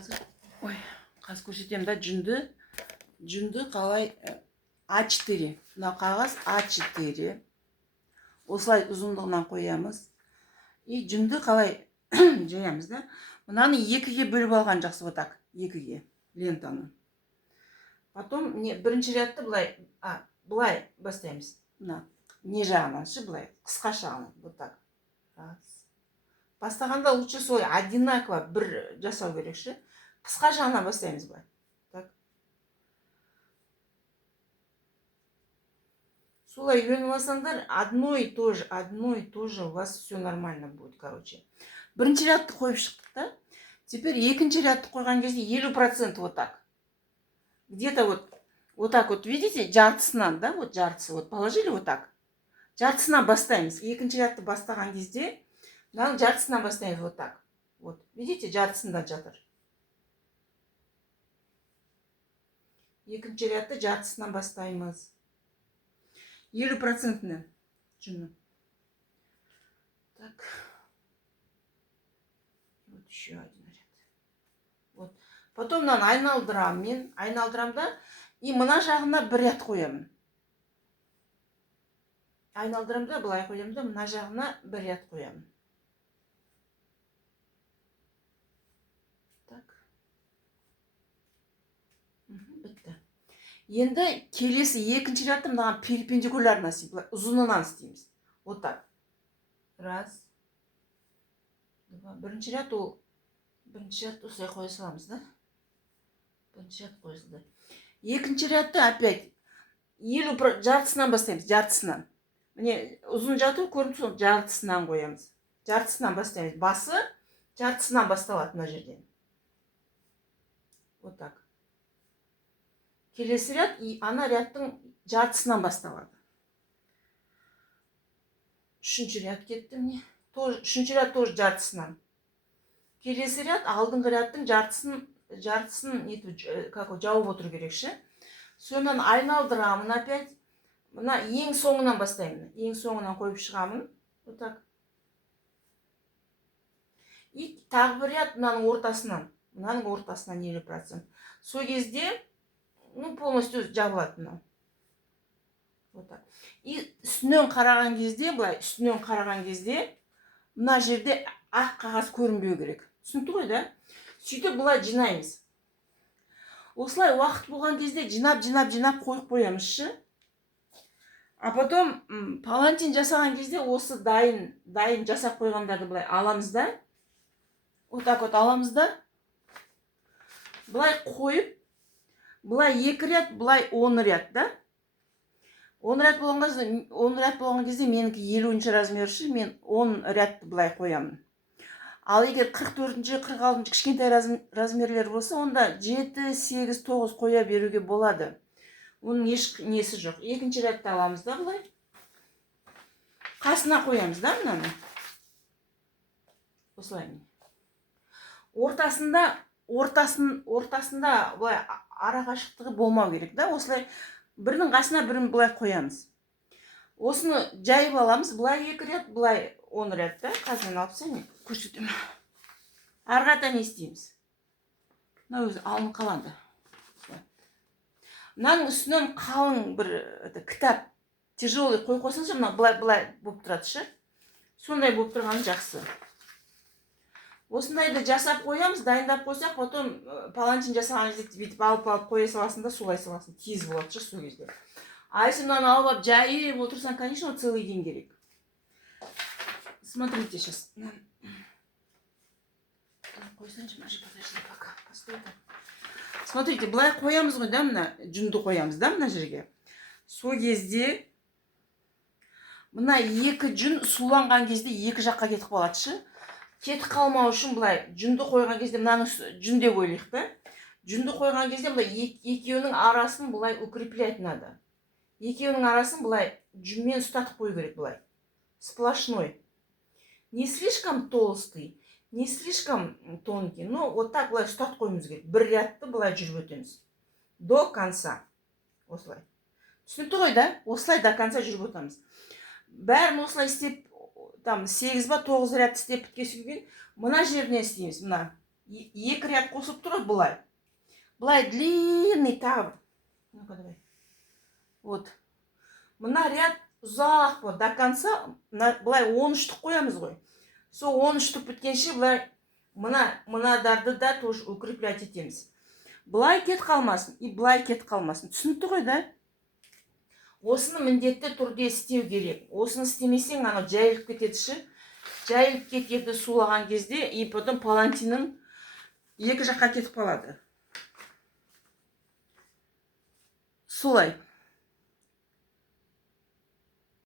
қазір көрсетемін да жүнді қалай А4. Мына қағаз А4. Осылай ұзындығынан қоямыз. И жүнді қалай жаямыз да. Мынаны екіге бөліп алған жақсы, вот так, екіге лентаны. Потом бірінші рядты былай бастаймыз. Мына не жағынан, былай қысқа жағынан, вот так. Бастағанда лучше солай одинаково бір жасау керек, қысқа жағынан бастаймыз былай. Так. Солай үйреніп алсаңдар, одно и то же у вас все нормально будет, короче. Бірінші рядты қойып шықтық та. Теперь екінші рядты қойған кезде 50% вот так. Где-то вот так вот, видите, жартысынан, да, вот жартысы, вот положили вот так. Жартысынан бастаймыз. Екінші рядты бастаған кезде, мынаны жартысынан бастаймыз вот так. Вот, видите, жартысында жатыр. Екінші рядты жартысынан бастаймыз. 50% жүні. Так. Вот еще один ряд. Вот. Потом мынаны айналдырамын да, и мына жағына бір ряд қоямын. Айналдырамын да, былай қоямын да, мына жағына бір ряд қоямын. Так. Бітті. Енді келесі екінші рядты мынаған перпендикулярно істейміз, ұзынынан істейміз. Вот так. Раз. Два. Бірінші ряд осылай қоя саламыз, да? Бірінші ряд қойылды. Екінші рядты опять 50 жартысынан бастаймыз, жартысынан. Міне ұзын жату көрініп сол жартысынан қоямыз. Жартысынан бастаймыз. Басы жартысынан басталады мына жерден. Вот так. Келесі ряд ана рядтың жартысынан басталады. Үшінші ряд кетті міне. Үшінші ряд тоже жартысынан. Келесі ряд алдыңғы рядтың жартысын жауып отыру керек, Сонан айналдырамын опять. Мына ең соңынан бастаймын. Ең соңынан қойып шығамын. Вот так. И тағы бір ряд мынаның ортасынан 50%. Сол кезде полностью жабылады мынау. Вот так. И үстінен қараған кезде, мына жерде ақ қағаз көрінбеу керек. Түсінікті ғой, да? Сөйтіп бұлай жинаймыз. Осылай уақыт болған кезде жинап қойып қоямыз, А потом палантин жасаған кезде осы дайын жасап қойғандарды бұлай аламыз да. Вот так вот аламыз да. Бұлай қойып, бұлай 2 ряд, бұлай 10 ряд, да? 10 ряд болған кезде менікі 50-ші размер, мен 10 рядты бұлай қоямын. Ал егер 44-ші, 46-ші кішкентай размерлер болса, онда 7, 8, 9 қоя беруге болады. Оның еш несі жоқ. Екінші рядты аламыз да бұлай. Қасына қоямыз да мынаны. Осылай. Ортасында бұлай ара қашықтығы болмау керек, да? Осылай бірінің қасына бірін бұлай қоямыз. Осыны жайып аламыз. Бұлай 2 ряд, бұлай 10 ряд, да? Қазір алып сәне көрсетемін. Арғата не істейміз? Мына өзі алын қаланды. Мынаның үстінен қалың бір кітап, тяжелый қой қойсаңшы, мына бұлай болып тұрады, Сондай болып тұрғаны жақсы. Осындайды жасап қоямыз, дайындап қойсақ, потом палантин жасаған кезде бүйтіп алып қоя саласың да, солай саласың, тез болады, сол кезде. А если мынаны алып жайып отырсаң, конечно, целый день керек. Смотрите сейчас. Смотрите, былай қоямыз ғой, да, мына жүнді қоямыз, да, мына жерге. Сол кезде мына 2 жүн суланған кезде 2 жаққа кетіп қалады, Кетіп қалмау үшін былай жүнді қойған кезде мынаны жүн деп ойлайық, да? Жүнді қойған кезде былай екеуінің арасын былай укреплять надо. Екеуінің арасын былай жүнмен ұстатып қою керек былай. Сплошной. Не слишком толстый, не слишком тонкий, но вот так былай ұстатып қойымыз керек. Бір рядты былай жүріп өтеміз. До конца. Осылай. Түсінікті ғой, да? Осылай до конца жүріп өтеміз. Бәрін осылай істеп, там 8 ба 9 ряд істеп біткесін кейін, мына жеріне істейміз. Мына екі ряд қосылып тұр былай. Былай длинный тағы. Ну-ка давай. Вот. Мына ряд ұзақ бұл. До конца былай 13-тік қоямыз ғой. Сол 13-тік біткенше былай мынадарды да тоже укреплять етеміз. Былай кет қалмасын, и былай кет қалмасын. Түсінікті ғой, да? Осыны міндетті түрде істеу керек. Осыны істемесең, ана жайылып кетеді. Жайылып кетеді сулаған кезде, и потом палантинің екі жаққа кетіп қалады. Солай.